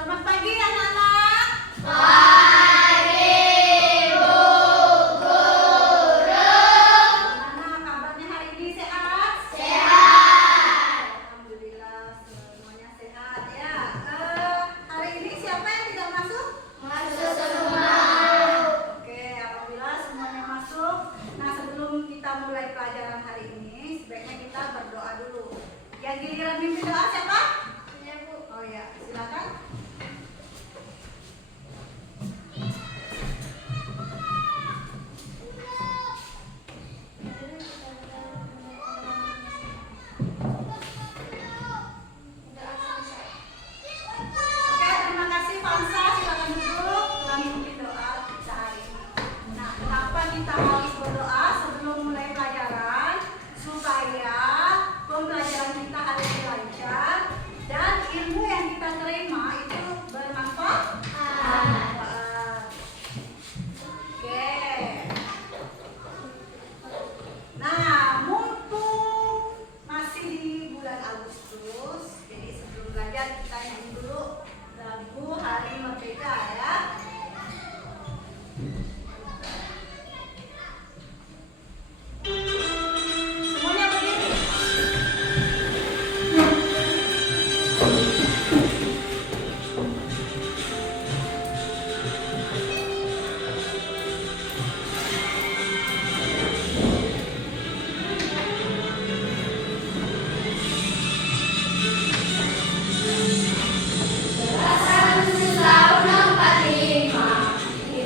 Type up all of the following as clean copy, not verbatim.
Selamat pagi anak-anak. Pagi, Bu Guru. Gimana kabarnya hari ini, sehat? Sehat. Alhamdulillah semuanya sehat ya. Hari ini siapa yang tidak masuk? Masuk semua. Oke, apabila semuanya masuk. Nah, sebelum kita mulai pelajaran hari ini, sebaiknya kita berdoa dulu. Yang giliran mimpi doa siapa? Ya, Bu. Oh ya, silakan. Oke, terima kasih Fansa. Silakan duduk. Telah memimpin doa kita hari ini. Nah, kenapa kita harus berdoa sebelum mulai pelajaran? Supaya pembelajaran kita hari ini lancar dan ilmu yang kita terima itu bermanfaat. Oke. Nah, mumpung masih di bulan Agustus, jadi sebelum belajar kita nyanyi dulu lagu Hari Merdeka ya. Semuanya berdiri.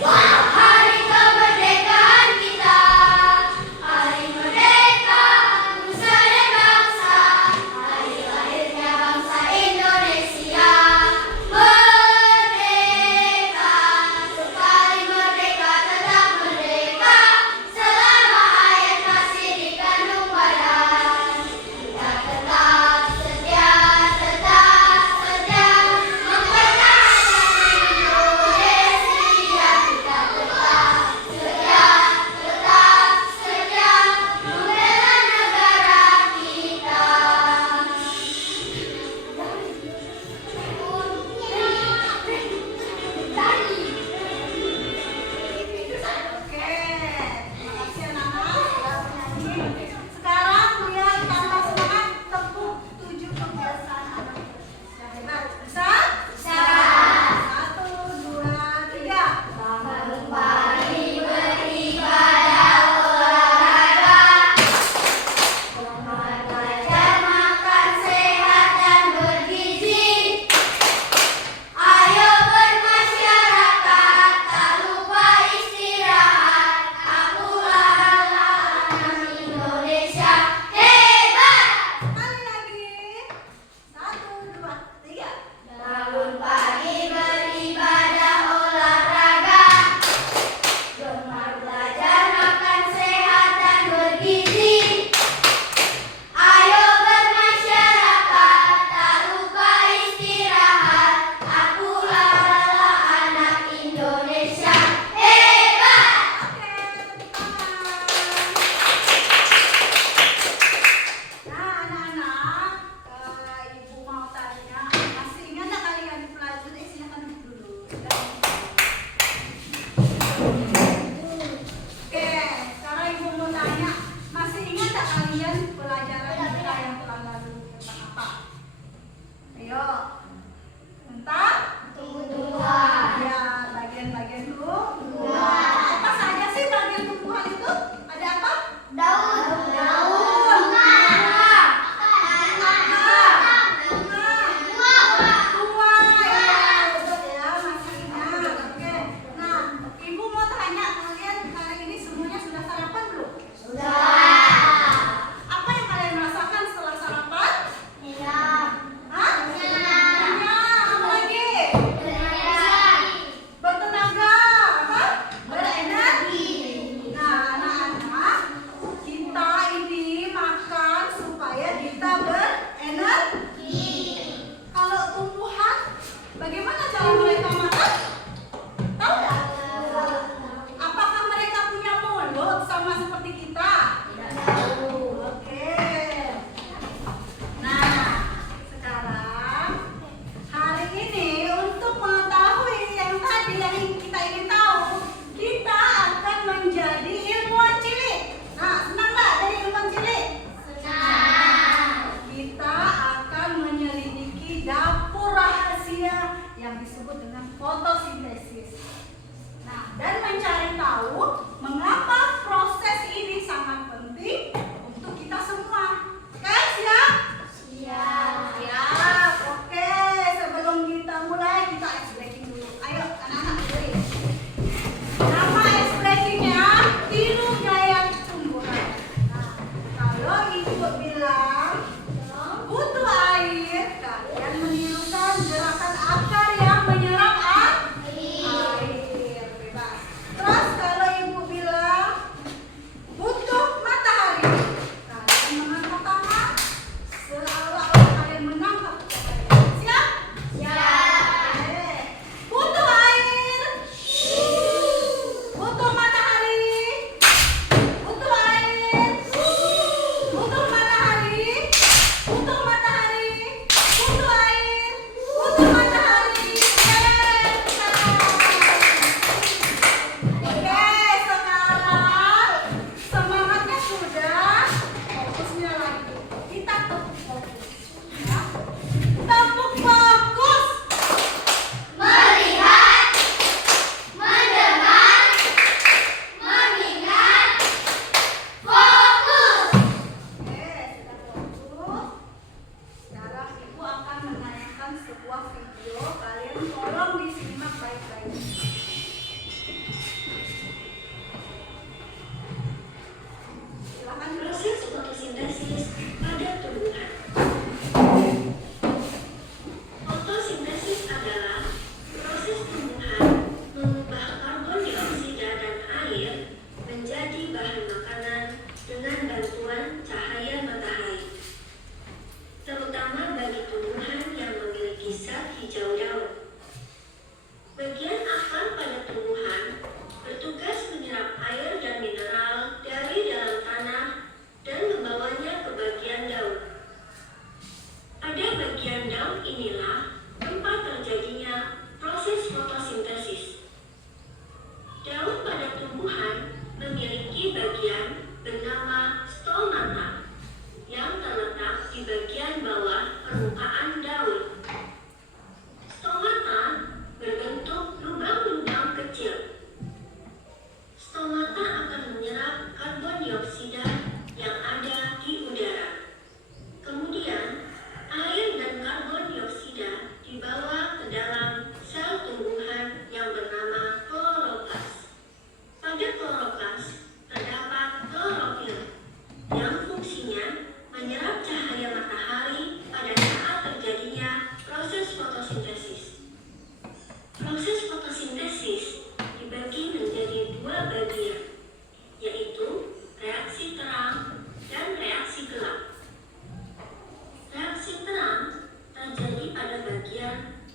Hari kemerdekaan kita, hari merdeka, nusa dan bangsa, hari lahirnya bangsa Indonesia. Merdeka, sekali merdeka tetap merdeka, selama hayat masih dikandung badan. Kita tetap setia mempertahankan Indonesia. Kita tetap setia membela negara kita. Oke, terima kasih anak-anak sudah menyanyi. Sekarang lihat tambah semangat tepuk 7 kebiasaan anak yang hebat. Bisa? Bisa. 1, 2, 3. Bangun pagi beribadah olahraga, belajar makan sehat dan bergizi. Ayo bermasyarakat, tak lupa istirahat. Akulah anak Indonesia hebat. Sekali lagi. 1, 2, 3. Bangun pagi beribadah olahraga, gemar belajar makan sehat dan bergizi. Ayo bermasyarakat, tak lupa istirahat. Akulah anak Indonesia hebat. Oke, tepuk tangan. Nah, anak-anak, Ibu mau tanya, masih ingat nggak kalian pelajaran? Silakan duduk dulu. Oke, sekarang Ibu mau tanya, masih ingat nggak kalian pelajaran kita yang telah lalu tentang apa? Ayo, tentang Tumbuh-tumbuhan. ya bagian-bagian dulu. Tumbuhan. Apa saja sih bagian tumbuhan itu? Ada apa? Daun. Daun. Buah ya, betul ya, masih ingat. Oke. Nah, Ibu mau tanya, kalian hari ini semuanya sudah sarapan belum? Sudah. Apa yang kalian rasakan setelah sarapan? Kenyang. Hah? Kenyang. Apa lagi? Bertenaga. Apa? Berenergi. Nah, anak-anak, kita ini makan supaya kita berenergi. Kalau tumbuhan, bagaimana cara mereka makan? Tahu nggak? Apakah mereka punya mulut sama seperti kita? Oke. Nah, sekarang hari ini untuk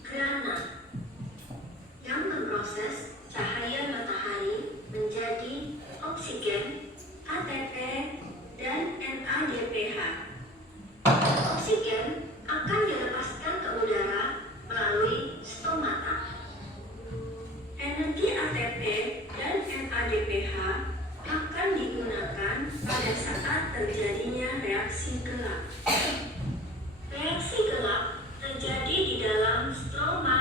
Grana yang memproses cahaya matahari menjadi oksigen, ATP, dan NADPH. Oksigen akan dilepaskan ke udara melalui stomata. Energi ATP dan NADPH akan digunakan pada saat terjadinya reaksi gelap. Reaksi gelap terjadi di dalam stroma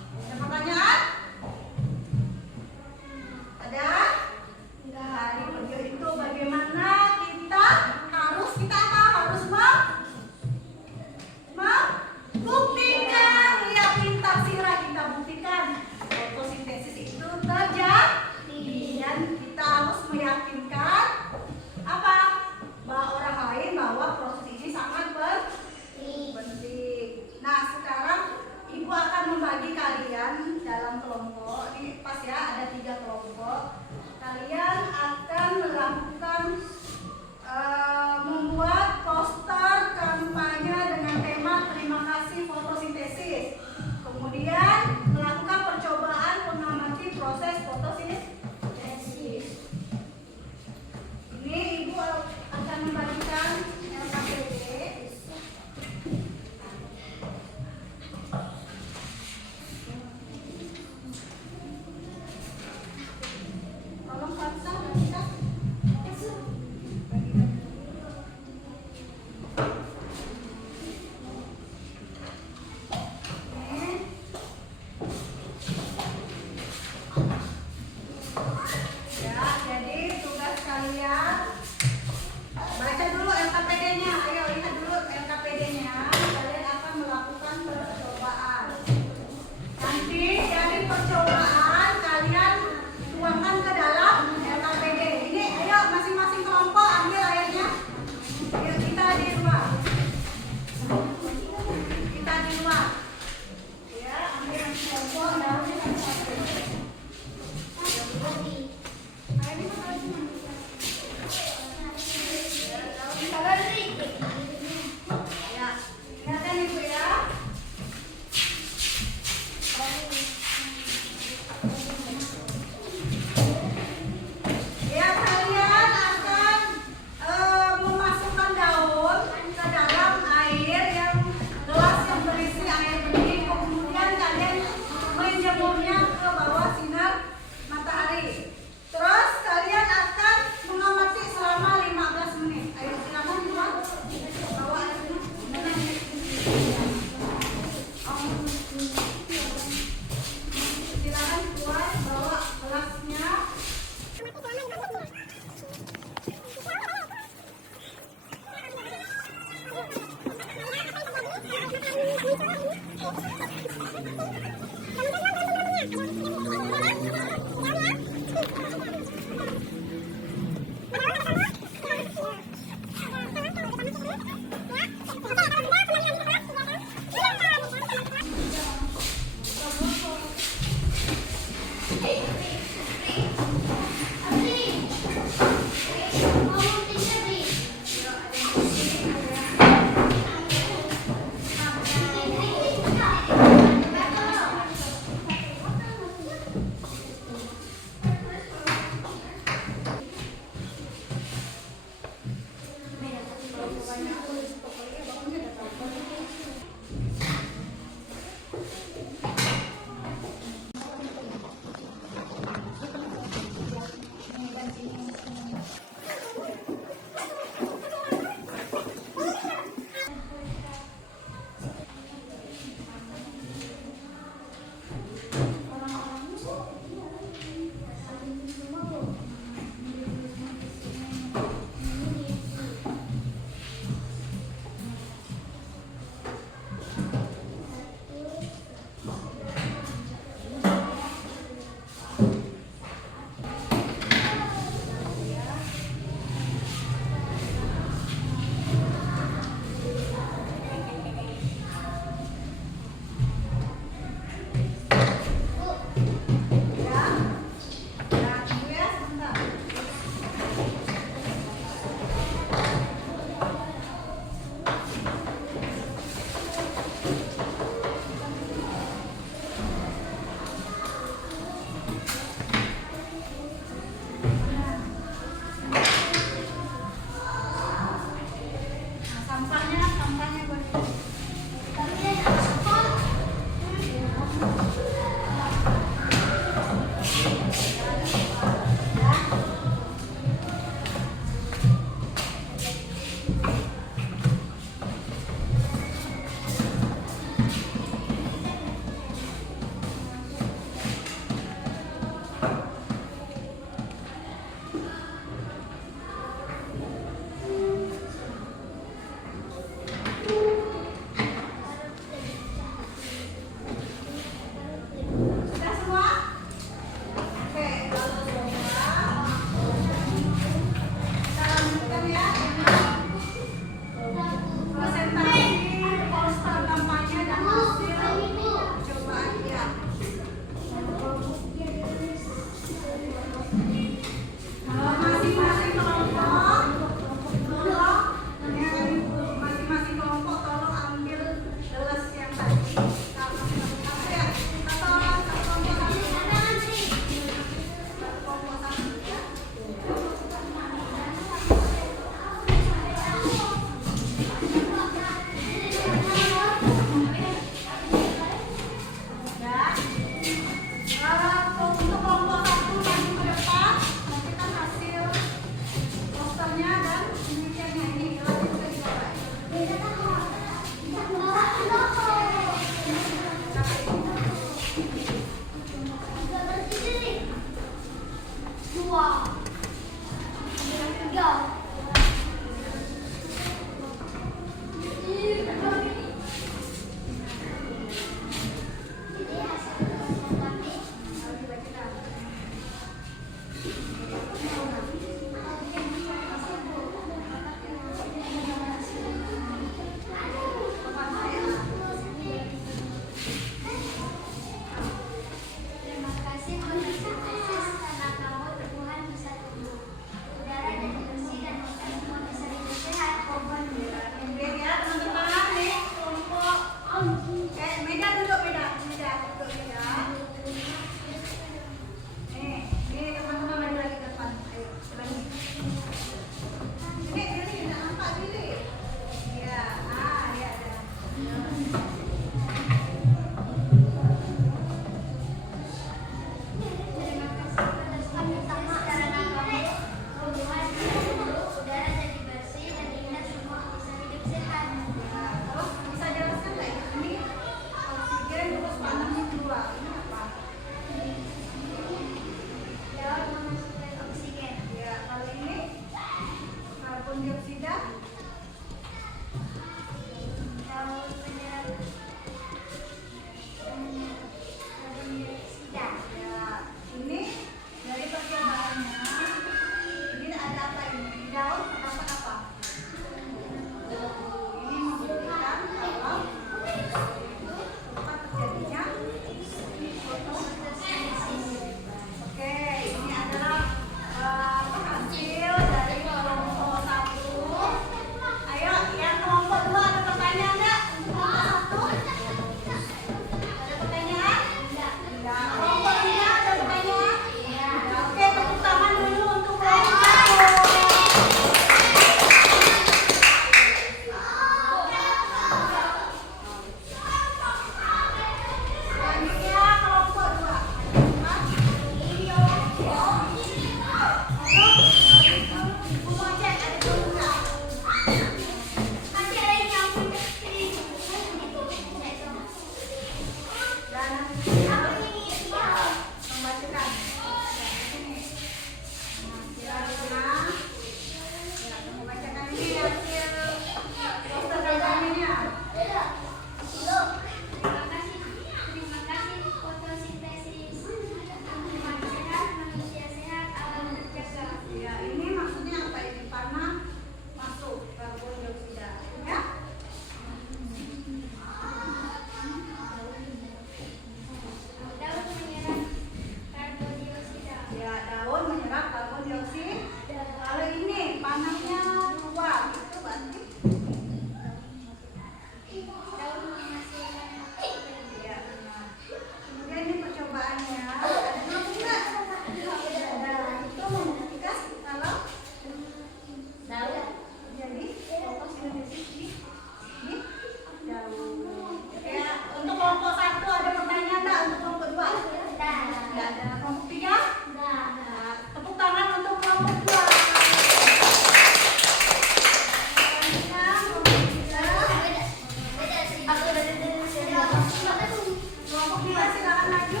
Kelompok 3 silakan maju.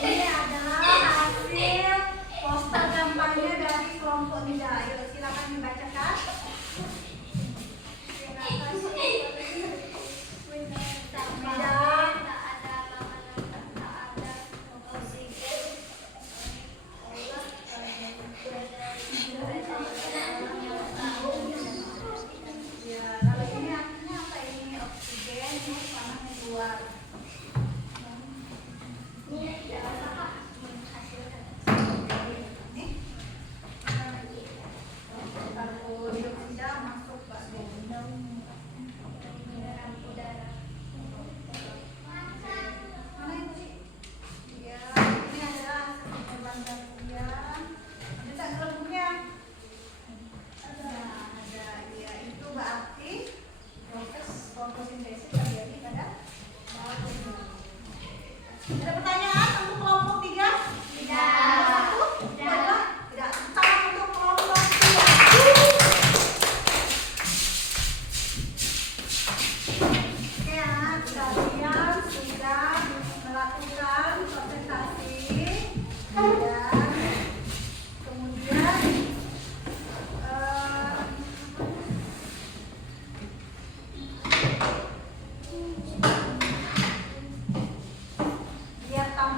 Ini adalah hasil poster kampanye dari kelompok 3. Ayo silakan dibacakan. Ya, kalau ini artinya apa ini? Oksigen, ini panas keluar. Kalau dioksida masuk Pak. Mana itu sih? Iya, ini adalah beban bagian. Ada gelembungnya. Ada. Iya, itu berarti proses fotosintesis terjadi pada bawah ini. Ada pertanyaan untuk kelompok 3? Tidak. Tidak. Tidak. Tangan untuk kelompok 3. Oke ya, kalian sudah melakukan presentasi dan kemudian biar tahu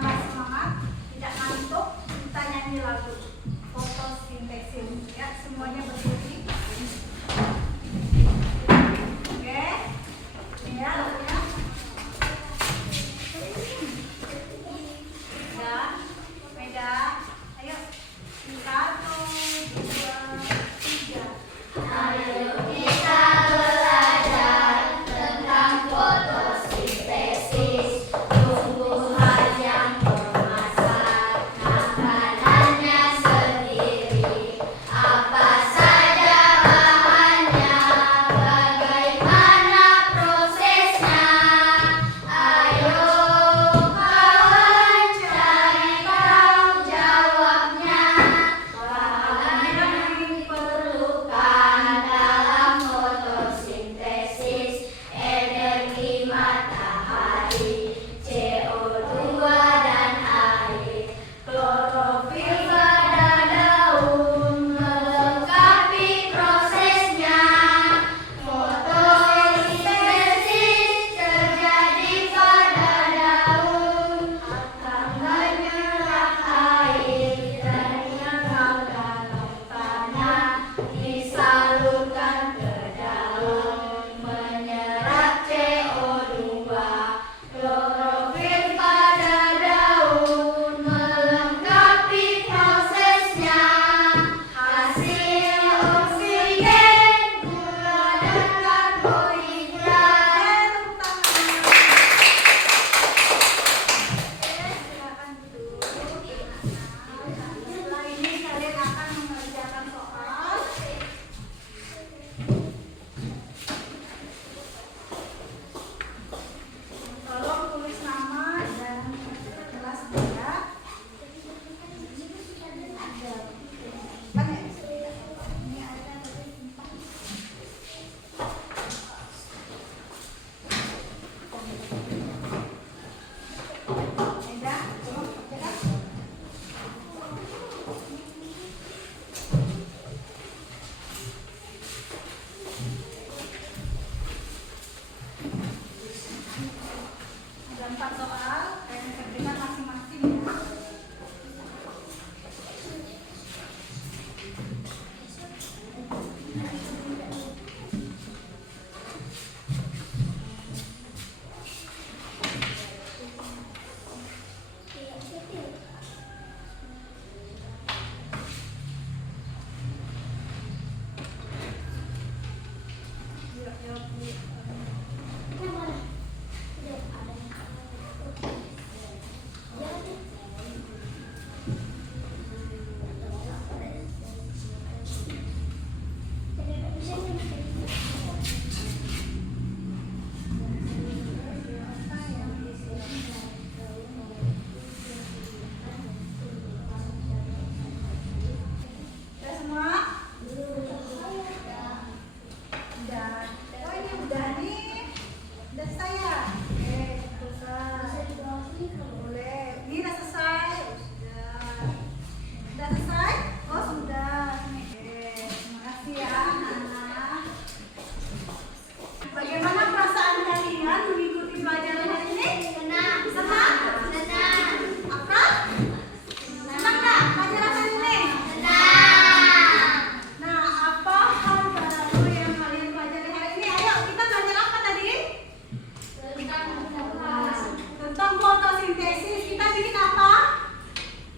fotosintesis kita bikin apa?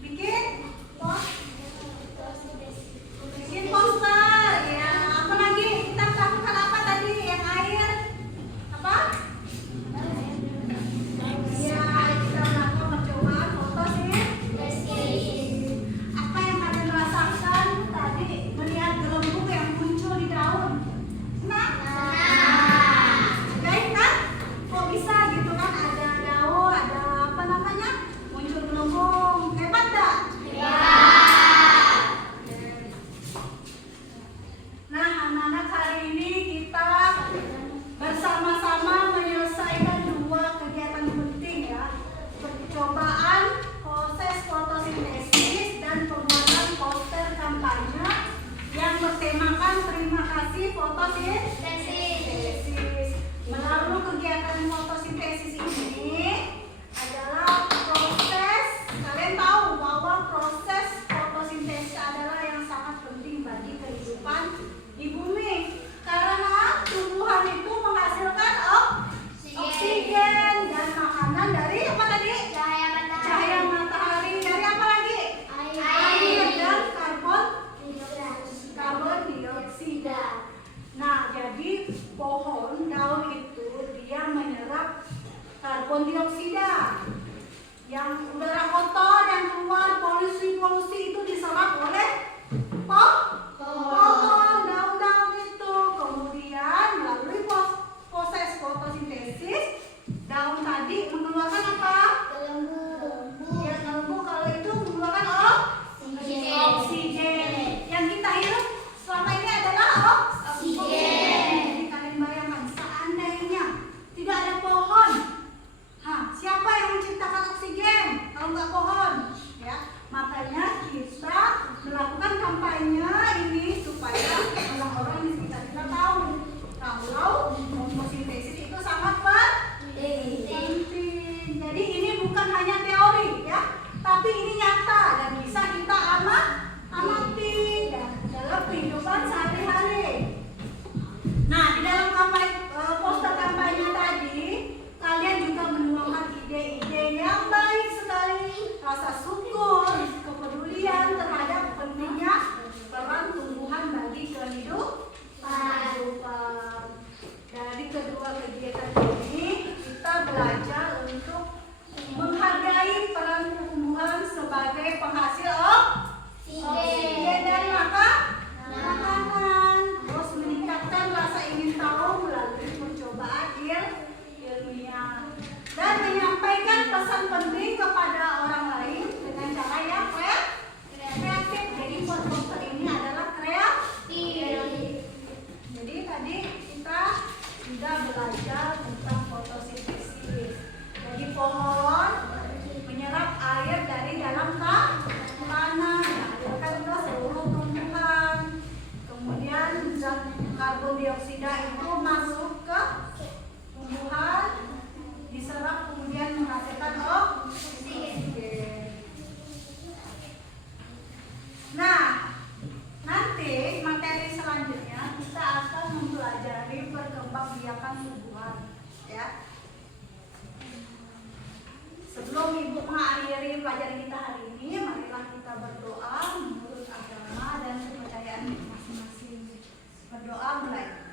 Bikin poster ya. Apa lagi? Kita melakukan apa tadi? Yang air apa? Ya, kita melakukan percobaan fotosintesis. Apa yang kalian rasakan tadi melihat gelembung yang muncul di daun? Nah, baik kan? Kok bisa gitu kan? Ada daun, ada apa namanya? Muncul gelembung. Hebat gak? Nah, anak-anak, hari ini kita bersama-sama menyelesaikan dua kegiatan penting ya. Percobaan proses fotosintesis dan pembuatan poster kampanye yang bertemakan terima kasih fotosintesis. Melalui kegiatan fotosintesis ini adalah proses, kalian tahu bahwa proses fotosintesis adalah yang sangat penting bagi kehidupan di bumi karena tumbuhan itu menghasilkan oksigen dan makanan dari apa tadi? Cahaya matahari. Dari apa lagi? Air dan karbon dioksida. Nah, jadi pohon daun itu dia menyerap karbon dioksida. Yang udara kotor yang keluar polusi itu diserap oleh pohon daun-daun itu. Kemudian melalui proses fotosintesis daun tadi mengeluarkan apa? Ya, gelembung kalau itu mengeluarkan oksigen. Yang kita hirup selama ini adalah oksigen. Jadi kalian bayangkan seandainya tidak ada pohon, siapa yang menciptakan oksigen kalau nggak pohon? Ya, makanya kita melakukan kampanye ini supaya orang-orang di sekitar kita tahu kalau fotosintesis itu sangat penting. Jadi ini bukan hanya teori ya, tapi ini nyata dan bisa kita amati dalam kehidupan sehari-hari. Nah, di dalam poster kampanye tadi, kalian juga menuangkan ide-ide yang baik sekali, rasa syukur, kepedulian terhadap pentingnya peran tumbuhan bagi kehidupan. Dari kedua kegiatan ini, kita belajar untuk menghargai peran tumbuhan sebagai penghasil oksigen dari makanan, terus meningkatkan rasa ingin tahu melalui percobaan ilmiah dan menyampaikan pesan penting kepada orang lain dengan cara yang kreatif. Jadi poster ini adalah kreatif. Jadi tadi kita sudah belajar tentang fotosintesis. Jadi pohon menyerap air dari dalam tanah, menghasilkan ke seluruh tumbuhan. Kemudian zat karbon dioksida itu masuk ke tumbuhan, diserap kemudian menghasilkan oksigen. Nah, nanti materi selanjutnya kita akan mempelajari perkembangbiakan tumbuhan, ya. Sebelum Ibu mengakhiri pelajaran kita hari ini, marilah kita berdoa menurut agama dan kepercayaan masing-masing. Berdoa mulai.